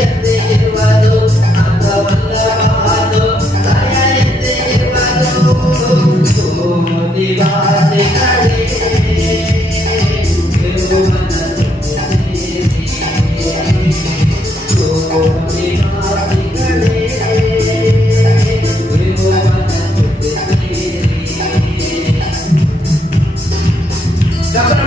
ಎಂದೇ ಇರುವುದು ಅಂಗವಲ್ಲವಾದು ದಯ ಎಂದೇ ಇರುವುದು ಕೋಟಿ ವಾದಿಗಳೇ ಯೆಹೋವನ ಸ್ತುತಿಸಿರಿ ಕೋಟಿ ವಾದಿಗಳೇ ಯೆಹೋವನ ಸ್ತುತಿಸಿರಿ ಗಮನ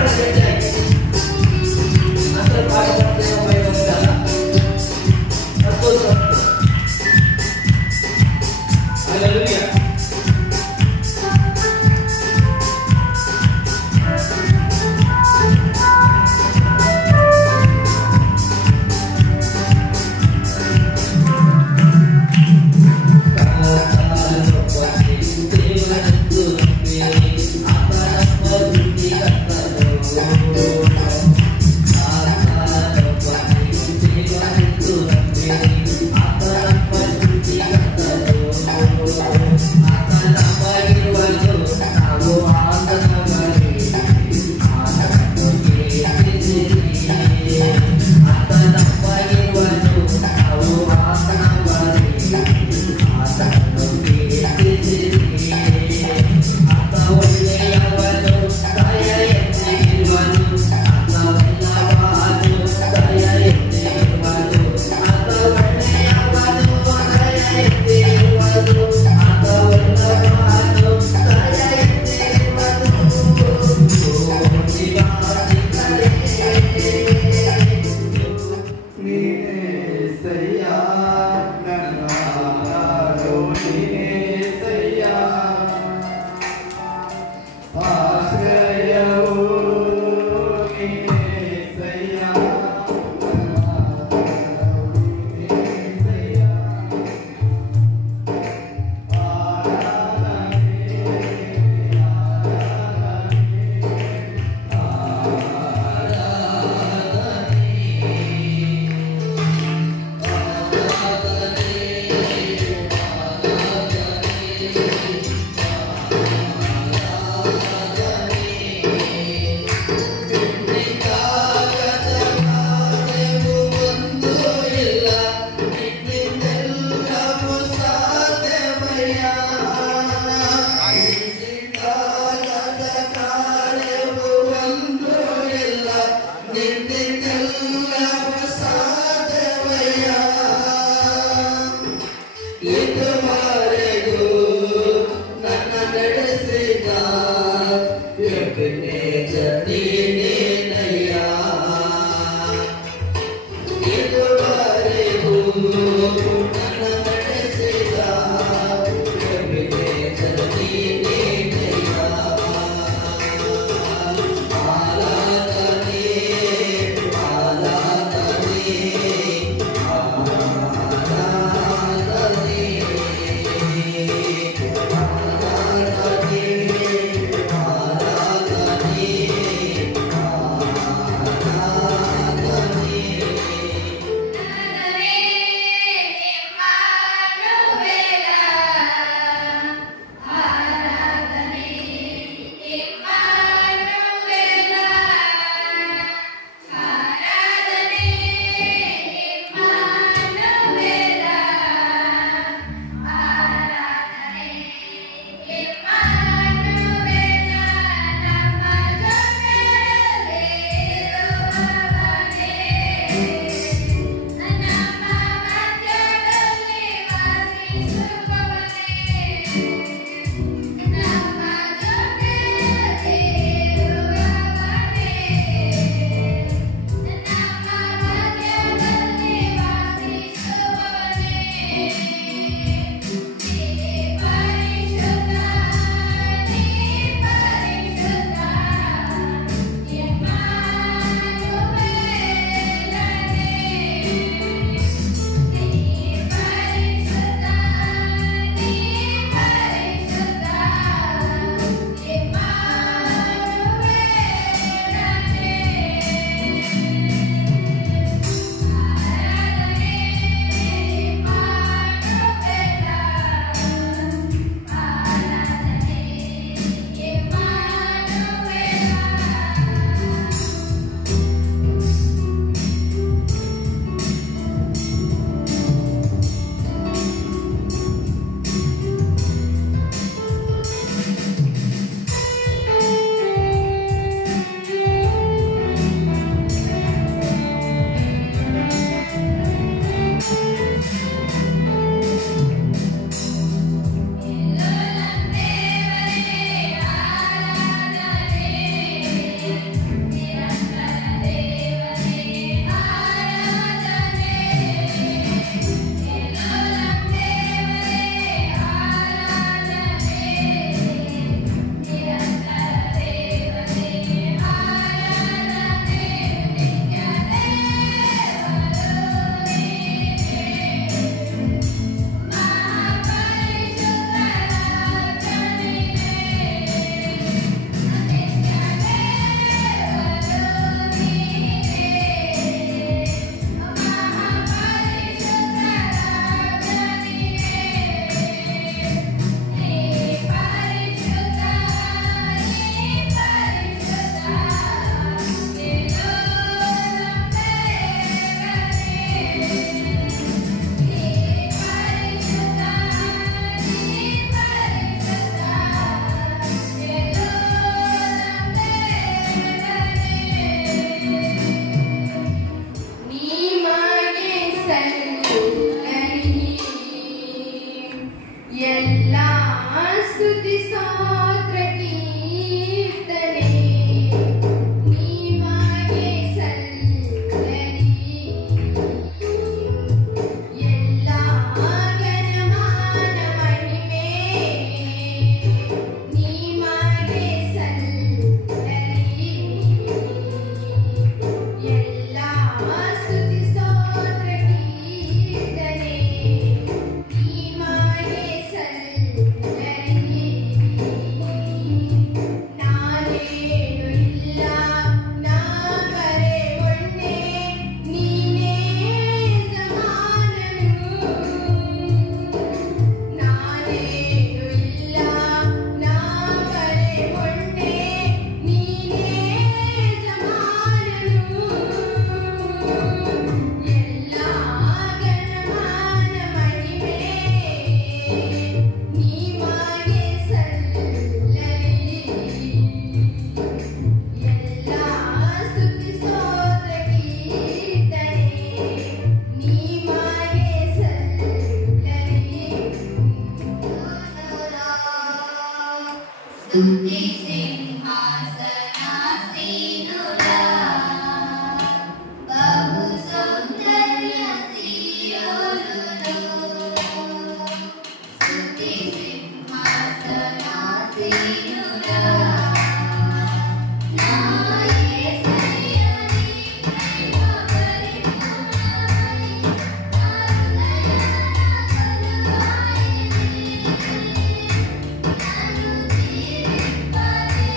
ಎಲ್ಲಾ ಸ್ತುತಿ ಸ್ತೋತ್ರ ಕೀರ್ತನೆ ನಿಮಗೆ ಸಲ್ಲಲಿ. ಎಲ್ಲಾ ಘನಮಾನ ಮಹಿಮೆ ನಿಮಗೆ ಸಲ್ಲಲಿ. ಎಲ್ಲಾ ಸ್ತುತಿ ಸ್ತೋತ್ರ ಕೀರ್ತನೆ ನಿಮಗೆ ಸಲ್ಲಲಿ. ನಾನೇನು ಇಲ್ಲ ನಾ ಬರೆ ಒಣ್ಣೆ ನೀನೇ ಸಮಾನನು. ನಾನೇನು ಇಲ್ಲ ನಾ ಬರೆ ಒಣ್ಣೆ ನೀನೇ ಸಮಾನನು. ಎಲ್ಲಾ ಘನಮಾನ ಮಹಿಮೆ ನಿಮಗೆ ಸಲ್ಲಲಿ. ಎಲ್ಲಾ ಸ್ತುತಿ ಸ್ತೋತ್ರ ಕೀರ್ತನೆ ನಿಮಗೆ ಸಲ್ಲಲಿ. ಸ್ತುತಿ ಸಿಂಹಾಸನಾಸೀನುಡ ಬಹು ಸೌಂದರ್ಯ ಸಿಯೋನುನು. ಸ್ತುತಿ ಸಿಂಹಾಸನಾಸೀನುಡ ನಾ యేసయ్యని ప్రేమ పరిపూర్ణమై హృదయాన కొలువాయిని. నన్ను తీర్పరి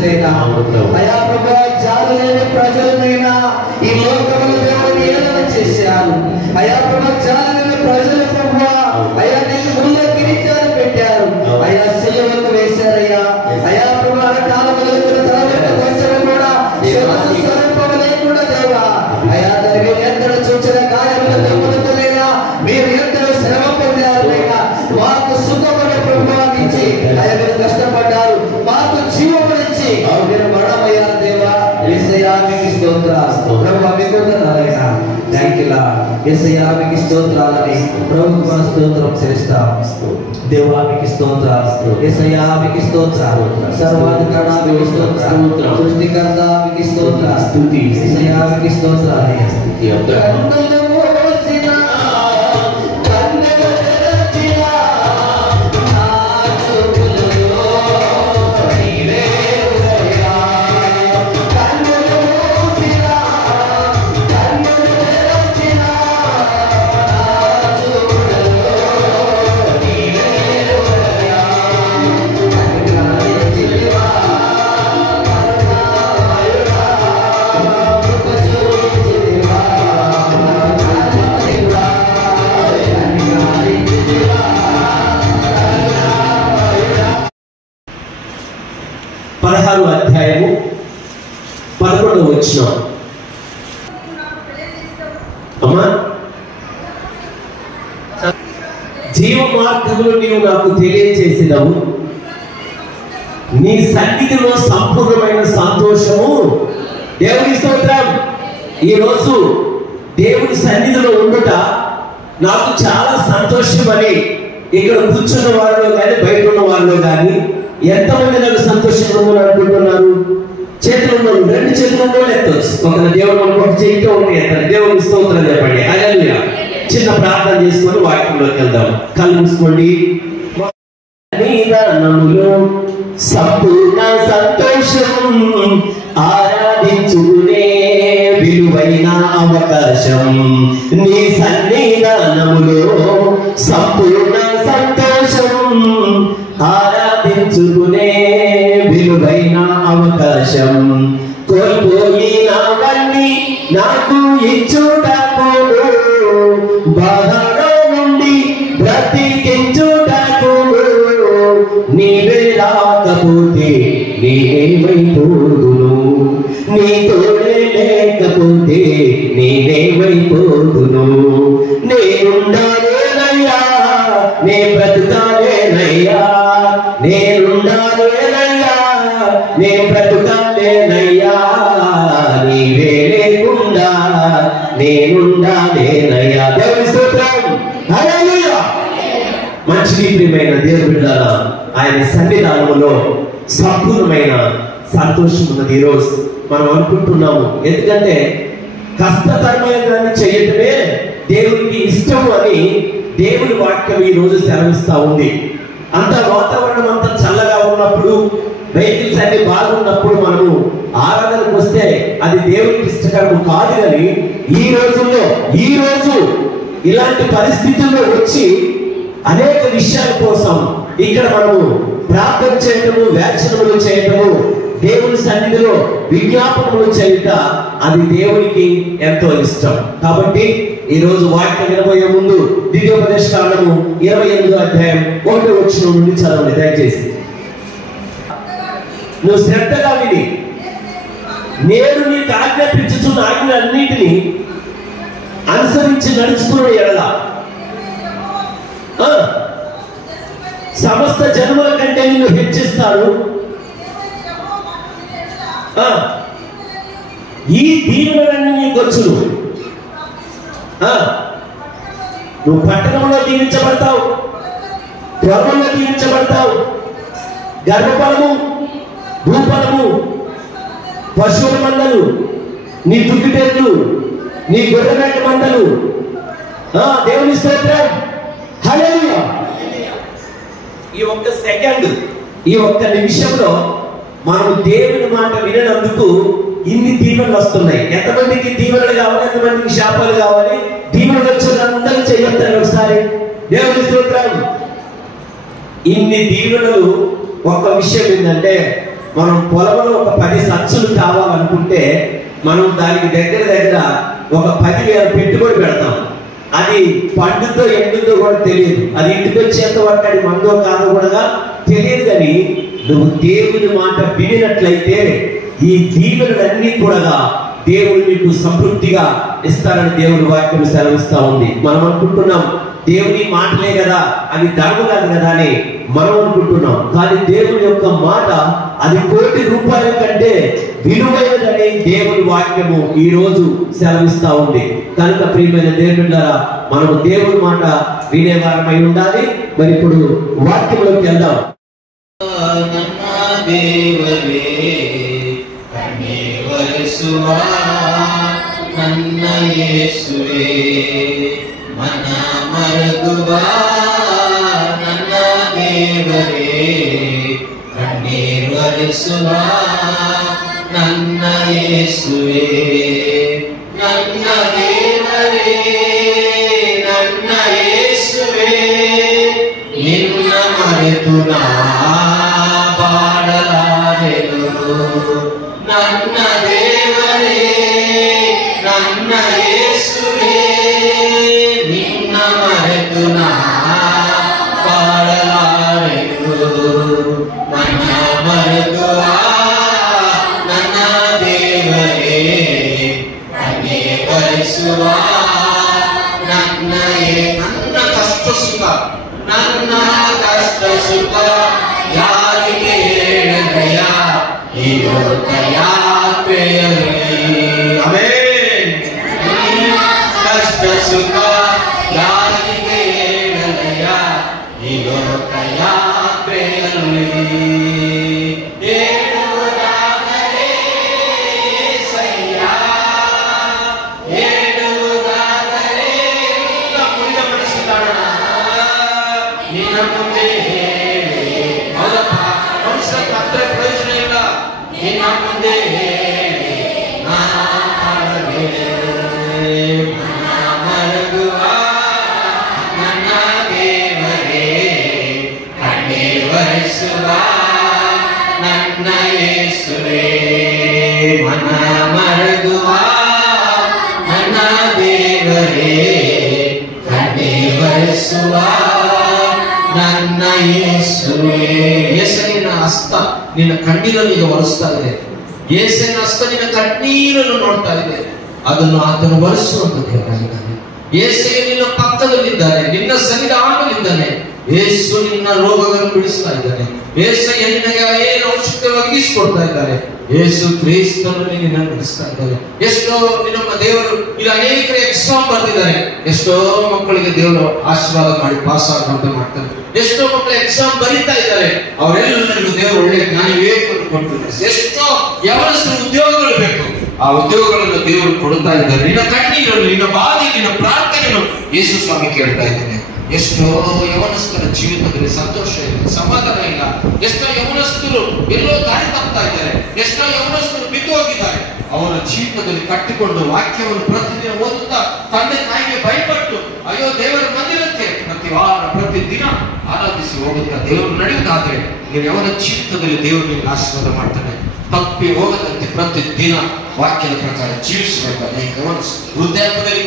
చేసినైనా అయా ప్రభా జాలి లేని ప్రజలనైనా ఈ లోకములు దేవుని ఏలన చేశారు. అయా ప్రభా జాలి లేని ప్రజలు ప్రభా అయా నీకు ముందు కిరీటాన్ని పెట్టారు. అయా సిలువకు వేశారయ్యా. అయా ప్రభా కాలములో తల వచ్చడం కూడా స్వరూపం లేకుండా దేవా అయా దాన్ని ఎందరూ చూచిన గాయముల దెబ్బలతోనైనా మీరు ఎందరో శ్రమ పొందారైనా మాకు సుఖమైన ప్రభుత్వాన్నిచ్చి అయా మీరు కష్టపడ్డారు. మాకు జీవమునిచ్చి మీరు మరణమయ్యారు దేవా. యేసయ్యా మీకు స్తోత్రాలు ప్రభువా, మీకు వందనాలైనా. Thank you Lord. యేసయ్యా మీకు స్తోత్రాలని ప్రభువుకు మన స్తోత్రం చేస్తాం. దేవా మీకు స్తోత్రాలు. యేసయ్యా మీకు స్తోత్రాలు. సర్వాధికారా మీకు స్తోత్రాలు. సృష్టికర్త మీకు స్తోత్రాలు. స్తుతి యేసయ్యా మీకు స్తోత్రాలు. కన్నులు మూసిన కన్నులు తెరచిన నా చూపులలో నీవే ఉదయా. కన్నులు మూసిన కన్నులు తెరచిన నా చూపులలో నీవే ఉదయా. కన్నులు తెరచినవా కరుణామయుడా కృప చూపించినవా కరుణామయుడా కరుణామయుడా. 16వ అధ్యాయము 11వ వచనం. అమ్మా, జీవ మార్గములు నీవు నాకు తెలియజేసినవు, నీ సన్నిధిలో సంపూర్ణమైన సంతోషము. దేవుని స్తోత్రం. ఈరోజు దేవుని సన్నిధిలో ఉండుట నాకు చాలా సంతోషం అని ఇక్కడ కూర్చున్న వాళ్ళు కానీ బయట ఉన్న వాళ్ళు కానీ ఎంతమంది నాకు సంతోషంగా ఉందని అనుకుంటున్నారు? చేతులు ఉన్నోళ్ళు, 2 చేతులు ఉన్నోళ్ళు ఎత్తవచ్చు. ఒక దేవుడు మనకు ఒక చేతితో ఉంటే ఎత్తాలి. దేవుని స్తోత్రం చెప్పండి. హల్లెలూయా. చిన్న ప్రార్థన చేసుకొని వాక్యంలోకి వెళ్దాం. కళ్ళు మూసుకోండి. నిదానములో సంపూర్ణ సంతోషం ఆరాధించుకునే విలువైన అవకాశం. నీ సన్నిధానములో సంపూర్ణ సంతోషం ఆరాధించుకునే విలువైన అవకాశం. కోల్పోయినవన్నీ నాకు ఇచ్చుటకు, బాధలో నుండి బ్రతికించుటకు నీవే రాకపోతే నేనేమైపోదును, నీ తోడే లేకపోతే నేనేమైపోదును. నేనుండాలేనయ్యా, నే బ్రతుకాలేనయ్యా, నేనుండాలేనయ్యా, నే బ్రతుకాలేనయ్యా, నీవే లేకుండా నేనుండాలేనయ్యా. దేవుని స్తోత్రం. హల్లెలూయా. మంచి ప్రియమైన దేవుని బిడ్డలారా, ఆయన సన్నిధానములో సంపూర్ణమైన సంతోషం ఉన్నది. ఈరోజు మనం అనుకుంటున్నాము, ఎందుకంటే కష్టతరమైన దాన్ని చేయటమే దేవునికి ఇష్టం అని దేవుని వాక్యం ఈ రోజు సెలవిస్తా ఉంది. అంత వాతావరణం అంతా చల్లగా ఉన్నప్పుడు, వెహికల్స్ అన్ని బాగున్నప్పుడు మనము ఆరాధనకు వస్తే అది దేవునికి ఇష్టకరము కాదు. కానీ ఈ రోజు ఇలాంటి పరిస్థితుల్లో వచ్చి అనేక విషయాల కోసం ఇక్కడ మనము ప్రార్థన చేయటము, వ్యాఖ్యానములు చేయటము, దేవుని సన్నిధిలో విజ్ఞాపనములు చేయుట అది దేవునికి ఎంతో ఇష్టం. కాబట్టి ఈ రోజు వాక్యం వినబోయే ముందు ద్వితీయోపదేశ కాండము 28వ అధ్యాయం 1వ వచనం నుండి చదవండి దయచేసి. నువ్వు శ్రద్ధగా విని నేను నీకు ఆజ్ఞాపించుచున్న ఆజ్ఞలన్నిటినీ అనుసరించి నడుచుకున్న ఎడల సమస్త జన్మల కంటే నిన్ను హెచ్చిస్తాడు. ఈ దీవెనలన్నీ నీకు వచ్చును. నువ్వు పట్టణంలో దీవించబడతావు, పొలంలో దీవించబడతావు, గర్భఫలము, భూఫలము, పశువుల మందలు, నీ దుక్కిటెట్లు, నీ గొర్రెమేక మందలు. దేవుని స్తోత్రం. హల్లెలూయా. ఈ ఒక్క సెకండ్, ఈ ఒక్క నిమిషంలో మనం దేవుని మాట విననందుకు ఇన్ని దీవెనలు వస్తున్నాయి. ఎంతమందికి దీవెనలు కావాలి, ఎంతమందికి శాపాలు కావాలి? దీవెనలు వచ్చిన అందరూ చేయొద్దండి ఒకసారి. దేవుని స్తోత్రం. ఇన్ని దీవెనలు. ఒక్క విషయం ఏంటంటే మనం పొలంలో ఒక 10 సంచులు కావాలనుకుంటే మనం దానికి దగ్గర దగ్గర ఒక 10,000 పెట్టుబడి పెడతాం. అది పండుతో ఎండుతో కూడా తెలియదు. అది ఇంటికి వచ్చేంత వరకు అది మందో కాదో కూడా తెలియదు. కానీ నువ్వు దేవుని మాట వినినట్లయితే ఈ దీవెనలన్నీ కూడా దేవుడు నీకు సంతృప్తిగా ఇస్తారని దేవుని వాక్యం సెలవిస్తా ఉంది. మనం అనుకుంటున్నాం దేవుని మాటలే కదా, అవి ధర్మం కాదు కదా అని మనం అనుకుంటున్నాం. కానీ దేవుని యొక్క మాట అది ₹1,00,00,000 కంటే విలువైనదని దేవుని వాక్యము ఈ రోజు సెలవిస్తా ఉంది. కనుక ప్రియమైన దేవులారా, మనము దేవుని మాట వినేవారమై ఉండాలి. మరి ఇప్పుడు వాక్యంలోకి వెళ్దాం. ನನ್ನ ಯೇಸುವೇ ಮನ ಮರಗುವ ನನ್ನ ದೇವರೇ ಕಣ್ಣೀರ್ ಒರೆಸುವ ನನ್ನ ಯೇಸುವೇ ನನ್ನ ದೇವರೇ ನನ್ನ ಯೇಸುವೇ ನಿನ್ನ ಮರೆತು ನಾ ಬಾಳಲಾರೆನು ನನ್ನ ದೇವರೇ ನನ್ನ ಯೇಸುವೇ ನಿನ್ನ ಮರೆತು ನಾ ಬಾಳಲಾರೆನು ನನ್ನ ಮರೆತುವ ನನ್ನ ದೇವರೇ ಕಣ್ಣೇ ಬರೆಸುವ ನನ್ನ ಕಷ್ಟ ಸುಖ ನನ್ನ ಕಷ್ಟ ಸುಖ ಯಾರಿಗೆ ಹೇಳಿದೆಯ ಈ ಲೋಕಯಾತ್ರೆಯಲ್ಲಿ ಆಮೆನ್. ಕಷ್ಟ ಸುಖ ಯಾರಿಗೆ ಹೇಳಿದೆಯ ಈ ಲೋಕಯಾತ್ರೆಯಲ್ಲಿ ಹೇಳುವುದಾದರೆ ಸಯ್ಯ ಹೇಳುವುದಾದರೆ ಮುರಿದ ಮನಸ್ಸಿದ್ದಾಳ ನಿನ್ನ ಮುಂದೆ ಹೇಳಿ ಹೌದಪ್ಪ ಮನುಷ್ಯರ ಹತ್ರ ಪ್ರಯೋಜನ ಇಲ್ಲ. ನಿನ್ನ ಮುಂದೆ ಹೇಳಿ ಮರಗುವ ನನ್ನ ದೇವರೇ ಕಣ್ಣೀರ್ ಒರೆಸುವ ನನ್ನ ಯೇಸುವೇ ಮನ ಮರಗುವ ನನ್ನ ದೇವರೇ ಕಣ್ಣೀರ್ ಒರೆಸುವ ನನ್ನ ಯೇಸುವೇ. ಯೇಸುವಿನ ಹಸ್ತ ನಿನ್ನ ಕಣ್ಣೀರನ್ನು ಈಗ ಒರೆಸ್ತಾ ಇದೆ. ಯೇಸುವಿನ ಹಸ್ತ ನಿನ್ನ ಕಣ್ಣೀರನ್ನು ನೋಡ್ತಾ ಇದೆ. ಅದನ್ನು ಆತನು ಒರೆಸುವಂತ ದೇವರಾಗಿದ್ದಾನೆ. ಯೇಸುವೆ ನಿನ್ನ ಪಕ್ಕದಲ್ಲಿದ್ದಾನೆ, ನಿನ್ನ ಸನ್ನಿಧಾನದಲ್ಲಿದ್ದಾನೆ. ಯೇಸು ನಿನ್ನ ರೋಗಗಳನ್ನು ಬಿಡಿಸ್ತಾ ಇದ್ದಾನೆ. ಯೇಸು ನಿನಗೆ ಏನು ಔಷಧ ಒದಗಿಸಿಕೊಡ್ತಾ ಇದ್ದಾರೆ. ಯೇಸು ಕ್ರಿಸ್ತನು ನಿನ್ನನ್ನು ಬಿಡಿಸ್ತಾ ಇದ್ದಾರೆ. ಎಷ್ಟೋ ನಮ್ಮ ದೇವರು ಇಲ್ಲಿ ಅನೇಕರು ಎಕ್ಸಾಮ್ ಬರ್ತಿದ್ದಾರೆ. ಎಷ್ಟೋ ಮಕ್ಕಳಿಗೆ ದೇವರು ಆಶೀರ್ವಾದ ಮಾಡಿ ಪಾಸ್ ಆಗುವಂತೆ ಮಾಡ್ತಾರೆ. ಎಷ್ಟೋ ಮಕ್ಕಳು ಎಕ್ಸಾಮ್ ಬರೀತಾ ಇದ್ದಾರೆ. ಅವರೆಲ್ಲರಿಗೂ ದೇವರು ಒಳ್ಳೆ ಜ್ಞಾನ ವಿವೇಕವನ್ನು ಕೊಟ್ಟಿದ್ದಾರೆ. ಎಷ್ಟೋ ಯಾವಷ್ಟು ಉದ್ಯೋಗಗಳು ಬೇಕು, ಆ ಉದ್ಯೋಗಗಳನ್ನು ದೇವರು ಕೊಡ್ತಾ ಇದ್ದಾರೆ. ನಿನ್ನ ಕಣ್ಣೀರನ್ನು, ನಿನ್ನ ಬಾಧೆ, ನಿನ್ನ ಪ್ರಾರ್ಥನೆಯನ್ನು ಯೇಸು ಸ್ವಾಮಿ ಕೇಳ್ತಾ ಇದ್ದಾನೆ. ಎಷ್ಟೋ ಯವನಸ್ಥರ ಜೀವಿತದಲ್ಲಿ ಸಂತೋಷ ಇಲ್ಲ, ಸಮಾಧಾನ ಇಲ್ಲ. ಎಷ್ಟೋ ಯವನಸ್ಥರು ಎಲ್ಲೋ ದಾರಿ ತಪ್ತಾ ಇದ್ದಾರೆ. ಎಷ್ಟೋ ಯವನಸ್ಥರು ಬಿದ್ದು ಹೋಗಿದ್ದಾರೆ. ಅವರ ಜೀವಿತದಲ್ಲಿ ಕಟ್ಟಿಕೊಂಡು ವಾಕ್ಯವನ್ನು ಪ್ರತಿದಿನ ಓದುತ್ತಾ ತಂದೆ ತಾಯಿಗೆ ಭಯಪಟ್ಟು ಅಯ್ಯೋ ದೇವರ ಮಂದಿರಕ್ಕೆ ಪ್ರತಿ ದಿನ ಆರಾಧಿಸಿ ಹೋಗುತ್ತಾ ದೇವರು ನಡೆಯುವುದಾದ್ರೆ ನೀವು ಯವನ ಜೀವಿತದಲ್ಲಿ ದೇವರು ನಿಮಗೆ ಆಶೀರ್ವಾದ ಮಾಡ್ತಾನೆ. ತಪ್ಪಿ ಹೋಗದಂತೆ ಪ್ರತಿ ದಿನ ವಾಕ್ಯದ ಪ್ರಕಾರ ಜೀವಿಸಬೇಕಾದ್ರೆ ವೃದ್ಧಾಪ್ಯದಲ್ಲಿ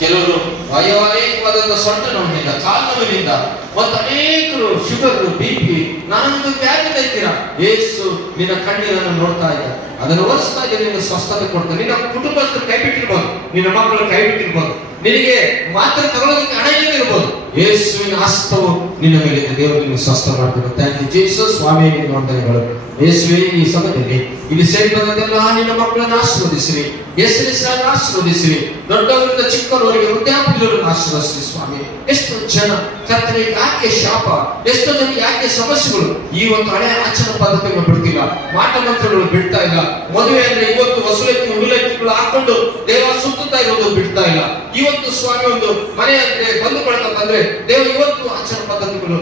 ಕೆಲವರು ಅನೇಕವಾದ ಸೊಂಟ ನೋವಿನಿಂದ, ಕಾಲು ನೋವಿನಿಂದ ಮತ್ತು ಅನೇಕರು ಶುಗರ್, BP, ನಾನೊಂದು ವ್ಯಾಧಿ ಇದ್ದೀರಾ. ಯೇಸು ನಿನ್ನ ಕಣ್ಣೀರನ್ನು ನೋಡ್ತಾ ಇದ್ದ, ಅದನ್ನು ಒರೆಸ್ತಾ ಇದ್ದ, ನಿನ್ನ ಸ್ವಸ್ಥತೆ ಕೊಡ್ತಾರೆ. ನಿನ್ನ ಕುಟುಂಬಸ್ಥರು ಕೈ ಬಿಟ್ಟಿರ್ಬೋದು, ನಿನ್ನ ಮಕ್ಕಳು ಕೈ ಬಿಟ್ಟಿರ್ಬೋದು, ನಿನಗೆ ಮಾತ್ರ ತಗೊಳ್ಳೋದಕ್ಕೆ ಹಣ ಇರ್ಬೋದು. ಯೇಸುವಿನ ಹಸ್ತವು ನಿನ್ನ ಮೇಲೆ ದೇವರು ನಿನ್ನ ಸ್ವಸ್ಥ ಮಾಡ್ತಾರೆ. Thank you Jesus. ಸ್ವಾಮಿ ನಿನ್ನ ವಂದನೆಗಳು. ಯೇಸುವೇ, ಈ ಸಮಯದಲ್ಲಿ ಇಲ್ಲಿ ಸೇರಿ ಬಂದಂತೆಲ್ಲ ನಿನ್ನ ಮಕ್ಕಳನ್ನು ಆಶೀರ್ವದಿಸಿರಿ. ಯೇಸುವಿನ ಆಶೀರ್ವದಿಸಿರಿ. ದೊಡ್ಡವರಿಂದ ಚಿಕ್ಕವರವರಿಗೆ ವೃದ್ಧಾಪ್ಯರನ್ನು ಆಶೀರ್ವದಿಸಿರಿ ಸ್ವಾಮಿ. ಎಷ್ಟು ಜನ ಕರ್ತನೆ ಯಾಕೆ ಶಾಪ, ಎಷ್ಟೋ ಜನ ಯಾಕೆ ಸಮಸ್ಯೆಗಳು, ಈ ಒಂದು ಹಳೆ ಆಚಾರ ಪದ್ಧತಿಯನ್ನು ಬಿಡ್ತಿಲ್ಲ, ಮಾಟ ಮಂತ್ರಗಳು ಬಿಡ್ತಾ ಇಲ್ಲ. ಮದುವೆ ಅಂದ್ರೆ ಇವತ್ತು ಹೊಸಲೆತ್ತಿ ಉರುಳೆತ್ತಿಗಳು ಹಾಕೊಂಡು ದೇವ ಸುತ್ತುತ್ತಾ ಇರೋದು ಬಿಡ್ತಾ ಇಲ್ಲ. ಇವತ್ತು ಸ್ವಾಮಿ ಒಂದು ಮನೆ ಅಂದ್ರೆ ಬಂದು ಬಳಕ ಬಂದ್ರೆ ದೇವ ಇವತ್ತು ಆಚಾರ ಪದ್ಧತಿಗಳು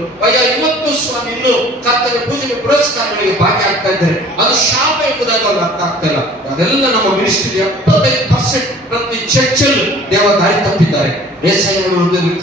ಇವತ್ತು ಸ್ವಾಮಿ ಇನ್ನು ಕರ್ತನೆ ಪೂಜೆಗೆ ಪುರಸ್ಕಾರಗಳಿಗೆ ಭಾಗ್ಯ ಆಗ್ತಾ ಇದ್ದಾರೆ. ಅದು ಶಾಪ ಎಂಬುದಾಗಿ ಅವ್ರಿಗೆ ಅರ್ಥ ಆಗ್ತಾ ಇಲ್ಲ. ಅದೆಲ್ಲ ನಮ್ಮ ಮಿನಿಸ್ಟ್ರಿ 75% ಪ್ರತಿ ಚರ್ಚಲ್ಲಿ ದೇವ ದಾರಿ ತಪ್ಪಿದ್ದಾರೆ.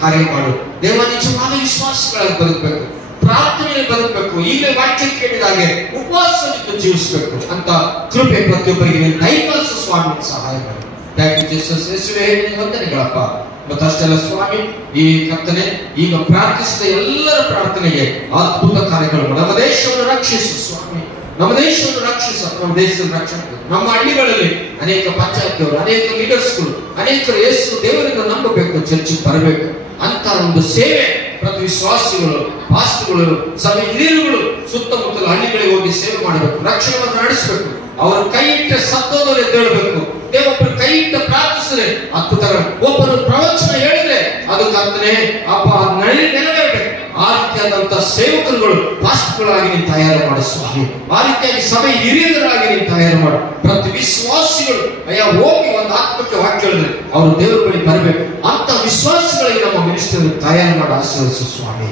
ಕಾರ್ಯ ಮಾಡು ದೇವ, ನಿಜವಾದ ವಿಶ್ವಾಸಗಳಾಗಿ ಬದುಕಬೇಕು. ಪ್ರಾರ್ಥನೆಯಲ್ಲಿ ಬದುಕಬೇಕು, ಈಗಲೇ ವಾಕ್ಯ ಕೇಳಿದ ಹಾಗೆ ಉಪವಾಸವಿದ್ದು ಜೀವಿಸಬೇಕು ಅಂತ ಕೃಪೆ ಪ್ರತಿಯೊಬ್ಬರಿಗೆ ನೀವು ದಯಪಾಲಿಸು ಸ್ವಾಮಿ, ಸಹಾಯ ಮಾಡಿ. Thank you Jesus. ಯೇಸುವೇ ವಂದನೆಗಳಪ್ಪ. ಮತ್ತಷ್ಟೆಲ್ಲ ಸ್ವಾಮಿ, ಈ ಕರ್ತನೆ ಈಗ ಪ್ರಾರ್ಥಿಸಿದ ಎಲ್ಲರ ಪ್ರಾರ್ಥನೆಗೆ ಅದ್ಭುತ ಕಾರ್ಯಗಳು ನಮ್ಮ ದೇಶವನ್ನು ರಕ್ಷಿಸು ಸ್ವಾಮಿ, ನಮ್ಮ ದೇಶವನ್ನು ರಕ್ಷಿಸು. ನಮ್ಮ ದೇಶದ ರಕ್ಷಣೆ, ನಮ್ಮ ಹಳ್ಳಿಗಳಲ್ಲಿ ಅನೇಕ ಪಂಚಾಯತಿಯವರು, ಅನೇಕ ಲೀಡರ್ಸ್ಗಳು, ಅನೇಕರು ಯೇಸು ದೇವರಿಂದ ನಂಬಬೇಕು, ಚರ್ಚಿಗೆ ಬರಬೇಕು ಅಂತ ಒಂದು ಸೇವೆ ಪ್ರತಿ ವಿಶ್ವಾಸಿಗಳು, ಪಾಸ್ಟರ್ಗಳು, ಸಭೆ ಹಿರಿಯರುಗಳು ಸುತ್ತಮುತ್ತಲ ಹಳ್ಳಿಗಳಿಗೆ ಹೋಗಿ ಸೇವೆ ಮಾಡಬೇಕು, ರಕ್ಷಣೆಯನ್ನು ನಡೆಸಬೇಕು. ಅವರು ಕೈ ಇಟ್ಟ ಸತ್ತೋದವರು ಎದ್ದೇಳಬೇಕು. ದೇವೊಬ್ಬರು ಕೈ ಇಟ್ಟ ಪ್ರಾರ್ಥಿಸಿದ್ರೆ ಅದ್ಭುತಗಳು, ಒಬ್ಬರು ಪ್ರವಚನ ಹೇಳಿದ್ರೆ ಅದು ಕರ್ತನೆ ಅಪ್ಪ ನೆರವೇರಬೇಕು. ಆ ರೀತಿಯಾದಂತಹ ಸೇವಕರುಗಳು ಪಾಸ್ಟರ್ಗಳಾಗಿ ನೀವು ತಯಾರು ಮಾಡಿ ಸ್ವಾಮಿ, ಆ ರೀತಿಯಾಗಿ ಸಭೆ ಹಿರಿಯರಾಗಿ ನೀವು ತಯಾರು ಮಾಡು. ಪ್ರತಿ ವಿಶ್ವಾಸಿಗಳು ಅಯ್ಯ ಹೋಗಿ ಒಂದು ಆತ್ಮಕ್ಕೆ ವಾಕ್ಯ ಹೇಳಿದ್ರೆ ಅವರು ದೇವರ ಬಳಿ ಬರಬೇಕು ಅಂತ ವಿಶ್ವಾಸಿಗಳಿಗೆ ನಮ್ಮ ಮಿನಿಸ್ಟರ್ ತಯಾರು ಮಾಡಿ ಆಶೀರ್ವದಿಸು ಸ್ವಾಮಿ.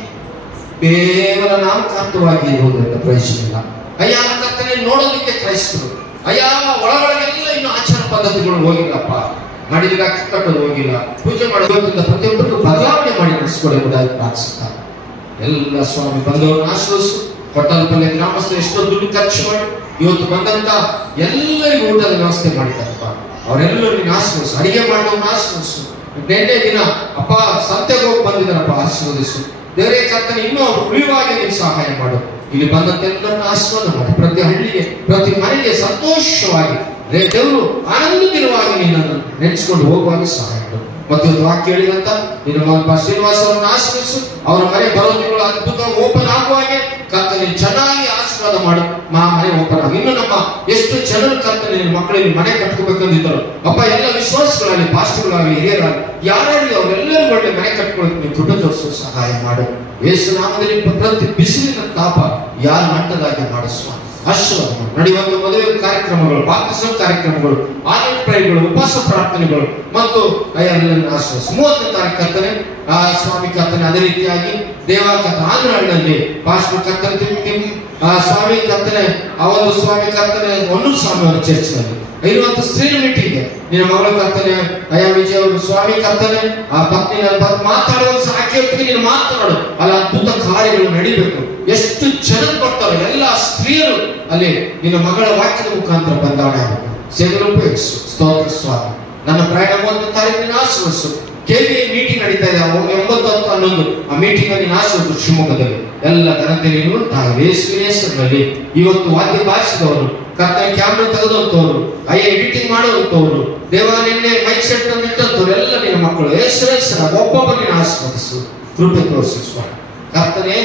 ಕೇವಲ ನಾಮಕಾರ್ಥವಾಗಿ ಇರುವುದರಿಂದ ಪ್ರಯೋಜನ. ಅಯ್ಯ ಕರ್ತನೆ ನೋಡೋದಕ್ಕೆ ಕ್ರೈಸ್ತರು ಅಯ್ಯ ಒಳಗೊಳಗೆಲ್ಲ ಇನ್ನು ಆಚಾರ ಪದ್ಧತಿಗಳು ಹೋಗಿಲ್ಲಪ್ಪ, ಮಾಡಿದ ಕಟ್ಟೋದು ಹೋಗಿಲ್ಲ, ಪೂಜೆ ಮಾಡೋದ್ರಿಂದ ಪ್ರತಿಯೊಬ್ಬರಿಗೂ ಬದಲಾವಣೆ ಮಾಡಿ ನಡೆಸಿಕೊಳ್ಳುವುದಾಗಿ ಪ್ರಾರ್ಥಿಸುತ್ತಾರೆ. ಎಲ್ಲ ಸ್ವಾಮಿ ಬಂದವರನ್ನು ಆಶ್ರಯಿಸು. ಕೊಟ್ಟಲ್ಪಲ್ಲೆ ಗ್ರಾಮಸ್ಥರು ಎಷ್ಟೋ ದುಡ್ಡು ಖರ್ಚು ಮಾಡಿ ಇವತ್ತು ಬಂದಂತ ಎಲ್ಲರಿಗೂ ಊಟದ ವ್ಯವಸ್ಥೆ ಮಾಡಿದ್ದಾರಪ್ಪ, ಅವರೆಲ್ಲರೂ ನೀನು ಆಶ್ರಯಿಸು. ಅಡಿಗೆ ಮಾಡೋದನ್ನು ಆಶ್ರಯಿಸು. ನೆನ್ನೆ ದಿನ ಅಪ್ಪ ಸಂತೆಗೆ ಹೋಗಿ ಬಂದಿದ್ದಾರಪ್ಪ, ಆಶೀರ್ವದಿಸು ದೇವರೇ ಕರ್ತನೆ. ಇನ್ನೂ ಉಳಿವಾಗಿ ನೀವು ಸಹಾಯ ಮಾಡು. ಇಲ್ಲಿ ಬಂದಂತೆಲ್ಲರನ್ನು ಆಶೀರ್ವಾದ ಮಾಡಿ. ಪ್ರತಿ ಹಳ್ಳಿಗೆ, ಪ್ರತಿ ಮನೆಗೆ ಸಂತೋಷವಾಗಿ ದೇವರು ಆನಂದವಾಗಿ ನಿನ್ನನ್ನು ನೆನೆಸಿಕೊಂಡು ಹೋಗುವಾಗ ಸಹಾಯ ಮಾಡು. ಮತ್ತು ವಾಕ್ಯ ಹೇಳಿದಂತ ನಿನ್ನ ಶ್ರೀನಿವಾಸರನ್ನು ಆಶೀರ್ವಿಸು. ಅವರ ಮನೆ ಬರೋದಿಗಳು ಅದ್ಭುತ ಓಪನ್ ಆಗುವ ಹಾಗೆ ಕರ್ತನೆ ಚೆನ್ನಾಗಿ ಆಶೀರ್ವಾದ ಮಾಡು. ಮನೆ ಓಪನ್ ಆಗಿ ಇನ್ನು ನಮ್ಮ ಎಷ್ಟು ಜನರು ಕರ್ತನೆ ನಿನ್ನ ಮಕ್ಕಳಿಗೆ ಮನೆ ಕಟ್ಕೋಬೇಕಂದಿದ್ದರು ಅಪ್ಪ, ಎಲ್ಲ ವಿಶ್ವಾಸಗಳಲ್ಲಿ ಪಾಸ್ಟರ್ಗಳಾಗಲಿ ಹಿರಿಯರಾಗಲಿ ಯಾರಾಗಲಿ ಅವರೆಲ್ಲರೂ ಒಳ್ಳೆ ಮನೆ ಕಟ್ಕೊಳ್ಳೋಕೆ ನೀವು ಕೃಪೆ ತೋರಿಸು ಸಹಾಯ ಮಾಡು. ಯೇಸು ನಾಮದಲ್ಲಿ ಪ್ರತಿ ಬಿಸಿಲಿನ ತಾಪ ಯಾರು ಮಟ್ಟದಾಗಿ ಮಾಡಿಸುವ ಆಶೀರ್ವಾದ ಮಾಡು. ನಡೆಯುವಂತ ಮದುವೆ ಕಾರ್ಯಕ್ರಮಗಳು, ಬಾಪ್ತಿಸ್ಮ ಕಾರ್ಯಕ್ರಮಗಳು, ಆನ್ಲೈನ್ ಪ್ರೈಗಳು, ಉಪವಾಸ ಪ್ರಾರ್ಥನೆಗಳು ಮತ್ತು ಎಲ್ಲರನ್ನು ಆಶೀರ್ವದಿಸು. 30ನೇ ತಾರೀಕು ಕರ್ತನೆ ಆ ಸ್ವಾಮಿ ಕರ್ತನೆ ಅದೇ ರೀತಿಯಾಗಿ ದೇವಾಕರ್ತ ಆಂಧ್ರಹಳ್ಳಿಯಲ್ಲಿ ಪಾಸ್ಟರ್ ಕರ್ತನೆ ಸ್ವಾಮಿ ಕರ್ತನೆ ಆ ಒಂದು ಸ್ವಾಮಿ ಕರ್ತನೆ ಹೊನ್ನೂರು ಸ್ವಾಮಿ ಅವರ ಚರ್ಚ್ನಲ್ಲಿ ಇರುವಂತ ಸ್ತ್ರೀ ಮೀಟಿಂಗ್ ನಿನ್ನ ಮಗಳ ಕರ್ತನೆ ಅಯ್ಯ ವಿಜಯ ಅವರು ಸ್ವಾಮಿ ಕರ್ತನೆ ಆ ಪತ್ನಿ ಮಾತಾಡುವ ಸಾಕಿ ಹೊತ್ತಿಗೆ ನೀನು ಮಾತನಾಡು. ಅಲ್ಲಿ ಅದ್ಭುತ ಕಾರ್ಯಗಳು ನಡಿಬೇಕು. ಎಷ್ಟು ಜನ ಬರ್ತಾರೆ ಎಲ್ಲ ಸ್ತ್ರೀಯರು ಅಲ್ಲಿ ನಿನ್ನ ಮಗಳ ವಾಕ್ಯದ ಮುಖಾಂತರ ಬದಲಾವಣೆ ಆಗಬೇಕು. ಸೇವೆಗಳು ಉಪಯೋಗಿಸು. ಸ್ತೋತ್ರ ಸ್ವಾಮಿ. ನನ್ನ ಪ್ರಯಾಣ 30ನೇ ತಾರೀಕಿನ ಆಶೀರ್ವದಿಸು. KBI ಮೀಟಿಂಗ್ ನಡೀತಾ ಇದೆ 9, 10, 11 ಆ ಮೀಟಿಂಗ್ ಅಲ್ಲಿ ಆಶೀರ್ವದಿಸು. ಶಿವಮೊಗ್ಗದಲ್ಲಿ ಎಲ್ಲ ಘನತೆ ಯೇಸುವಿನ ಹೆಸರಿನಲ್ಲಿ ಇವತ್ತು ವಾದ್ಯ ಬಾರಿಸಿದವರು, ಕರ್ತನ ಕ್ಯಾಮ್ರಾ ತೆಗೆದಂತವರು, ಎಡಿಟಿಂಗ್ ಮಾಡುವಂತವರು, ದೇವಾಲಯನ್ನೇ ಮೈಕ್ ಸೆಟ್ ಇಟ್ಟಂತವ್ರು ಎಲ್ಲ ನಿನ್ನ ಮಕ್ಕಳು ಹೆಸರಾಗಿ ಒಬ್ಬೊಬ್ಬರನ್ನ ಆಶೀರ್ವದಿಸು. ಕೃಪೆ ತೋರಿಸು ಕರ್ತನೆ.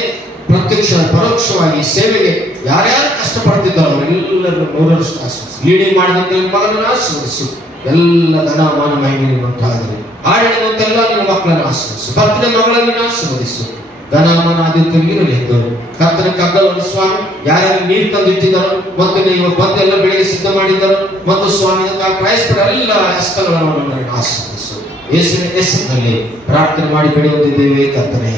ಪ್ರತ್ಯಕ್ಷ ಪರೋಕ್ಷವಾಗಿ ಸೇವೆಗೆ ಯಾರ್ಯಾರು ಕಷ್ಟಪಡ್ತಿದ್ದಾರೋ ಅವರೆಲ್ಲರನ್ನು 100 ವರ್ಷ ಆಶೀರ್ವದಿಸು. ಲೀಡಿಂಗ್ ಮಾಡಿದಂತ ಮಗನನ್ನು ಆಶೀರ್ವದಿಸು. ಎಲ್ಲ ಧನ ಮಾನ ಮಹಿಮೆ ಉಂಟಾಗಲಿ. ಆಡಿದಂತೆಲ್ಲ ನಿನ್ನ ಮಕ್ಕಳನ್ನು ಆಶೀರ್ವದಿಸು. ಭಕ್ತನ ಮಗಳನ್ನು ಆಶೀರ್ವದಿಸು. ಧನಮಾನ ಆದಿತ್ಯವಿರಲಿದ್ದು ಕರ್ತನ ಕಗ್ಗಲವನ್ನು ಸ್ವಾಮಿ ಯಾರ್ಯಾರು ನೀರು ತಂದಿಟ್ಟಿದ್ದಾರೋ ಮತ್ತು ನೀವು ಬಂದು ಎಲ್ಲ ಬೆಳೆಗೆ ಸಿದ್ಧ ಮಾಡಿದ್ದಾರೋ ಮತ್ತು ಸ್ವಾಮಿ ಕ್ರೈಸ್ತರ ಎಲ್ಲ ಹಸ್ತಗಳನ್ನು ಆಶೀರ್ವದಿಸು. ಯೇಸುವಿನ ಹೆಸರಿನಲ್ಲಿ ಪ್ರಾರ್ಥನೆ ಮಾಡಿ ಬೆಳೆಯುತ್ತಿದ್ದೇವೆ ಕರ್ತನೆ.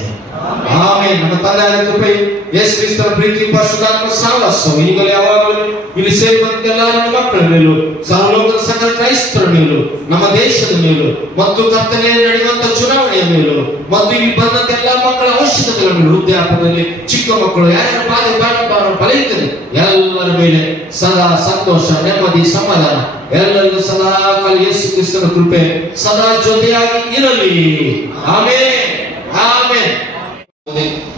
ಆಮೆನ್. ನಮ್ಮ ತಂದೆಯಾದ ಕೃಪೆ, ಯೇಸು ಕ್ರಿಸ್ತನ ಪ್ರೀತಿ, ಪರಿಶುದ್ಧಾತ್ಮ ಸಹವಾಸವು ಈಗಲೇ ಯಾವಾಗಲೂ ಇಲ್ಲಿ ಸೇರಿದಂತ ಎಲ್ಲ ನನ್ನ ಮಕ್ಕಳ ಮೇಲೂ, ಸರ್ವಲೋಕದ ಸಕಲ ಕ್ರೈಸ್ತರ ಮೇಲೂ, ನಮ್ಮ ದೇಶದ ಮೇಲೂ ಮತ್ತು ಕರ್ತನೆ ನಡೆಯುವಂತ ಚುನಾವಣೆಯ ಮೇಲೂ ಮತ್ತು ಇಲ್ಲಿ ಬಂದಂತ ಎಲ್ಲ ಮಕ್ಕಳ ಅವಶ್ಯಕತೆಗಳ ಮೇಲೆ, ವೃದ್ಧಾಪ್ಯದಲ್ಲಿ ಚಿಕ್ಕ ಮಕ್ಕಳು ಯಾರ್ಯಾರ ಬಲೈತದೆ ಎಲ್ಲರ ಮೇಲೆ ಸದಾ ಸಂತೋಷ, ನೆಮ್ಮದಿ, ಸಮಾಧಾನ ಎಲ್ಲರಿಗೂ ಸದಾ ಕಾಲ ಯೇಸು ಕ್ರಿಸ್ತನ ಕೃಪೆ ಸದಾ ಜೊತೆಯಾಗಿ ಇರಲಿ. ಆಮೆನ್. ಆಮೆನ್.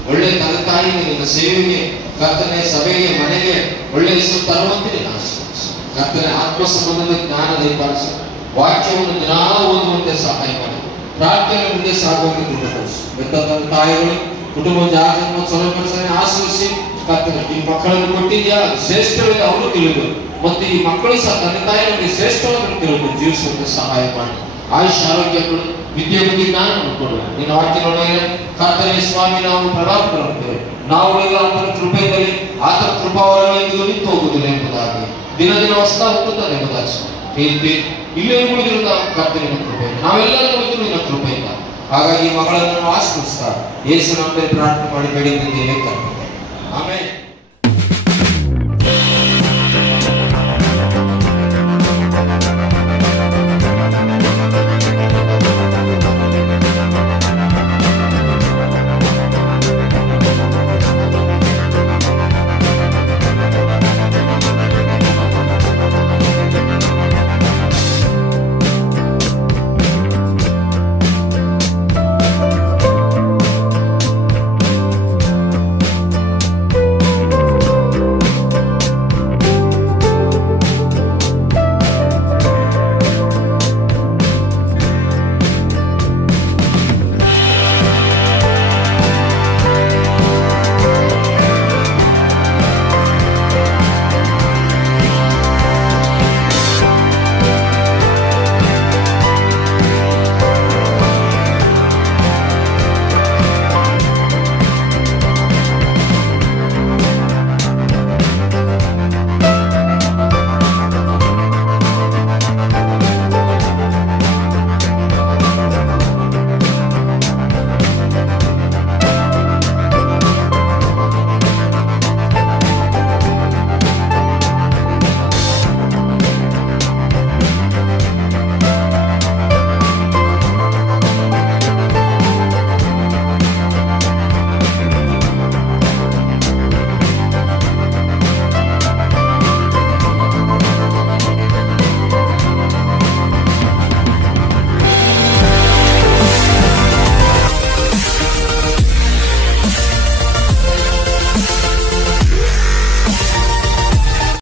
ಒಳ್ಳೆ ತಂದೆ ತಾಯಿಗೆ ನಿನ್ನ ಸೇವೆಗೆ ಕರ್ತನೆ ಸಭೆಗೆ ಮನೆಗೆ ಒಳ್ಳೆ ಹೆಸರು ತರುವಂತೆ ನೀನು ಆಶೀರ್ವದಿಸು. ಕರ್ತನೆ ಆತ್ಮ ಸಂಬಂಧದ ಜ್ಞಾನ ದಯಪಾಲಿಸು. ವಾಕ್ಯವನ್ನು ದಿನಾ ಓದುವಂತೆ ಸಹಾಯ ಮಾಡಿ. ಪ್ರಾರ್ಥನೆ ಮುಂದೆ ಸಾಗುವಂತೆ ಕೃಪೆಗೊಳಿಸು. ಬೆತ್ತ ತಂದೆ ತಾಯಿಗಳು ಕುಟುಂಬ ಜಾಗರಣ ಸೊಲಭ್ಯ ಆಶ್ರಯಿಸಿ ಕರ್ತನೆ ಈ ಮಕ್ಕಳನ್ನು ಕೊಟ್ಟಿದ್ಯಾ ಶ್ರೇಷ್ಠವಾಗಿ ಅವರು ತಿಳಿದು ಮತ್ತು ಈ ಮಕ್ಕಳು ಸಹ ತಂದೆ ತಾಯಿಗಳಿಗೆ ಶ್ರೇಷ್ಠವನ್ನು ತಿಳಿದು ಜೀವಿಸುವಂತೆ ಸಹಾಯ ಮಾಡಿ. ಆಯುಷ್ ಆರೋಗ್ಯಗಳು ವಿದ್ಯೆ ಬಗ್ಗೆ ಜ್ಞಾನವನ್ನು ಕೊಡು. ನಿನ್ನ ವಾಕ್ಯದೊಳಗೆ ಕರ್ತನೆ ಸ್ವಾಮಿ ನಾವು ಪ್ರಲಾಪ ಬರುತ್ತೇವೆ. ನಾವು ಆತನ ಕೃಪೆಯಲ್ಲಿ ಆತನ ಕೃಪಾವರನ್ನು ನಿಂತು ಹೋಗುವುದಿಲ್ಲ ಎಂಬುದಾಗಿ ದಿನ ದಿನ ಹೊಸ ಹುಟ್ಟುತ್ತದೆ ಎಂಬುದಾಗಿ ಇಲ್ಲೇ ಉಳಿದಿರುವ ಕರ್ತನೆ ಕೃಪೆ ನಾವೆಲ್ಲರೂ ಉಳಿದಿರುವ ನಿನ್ನ ಕೃಪೆಯಿಂದ. ಹಾಗಾಗಿ ಮಗಳನ್ನು ಆಶೀರ್ವದಿಸ್ತಾ ಯೇಸು ನಮ್ಮಲ್ಲಿ ಪ್ರಾರ್ಥನೆ ಮಾಡಿ ಬೇಡಿದ್ದೇವೆ ಕರ್ತನೆ. ಆಮೆನ್.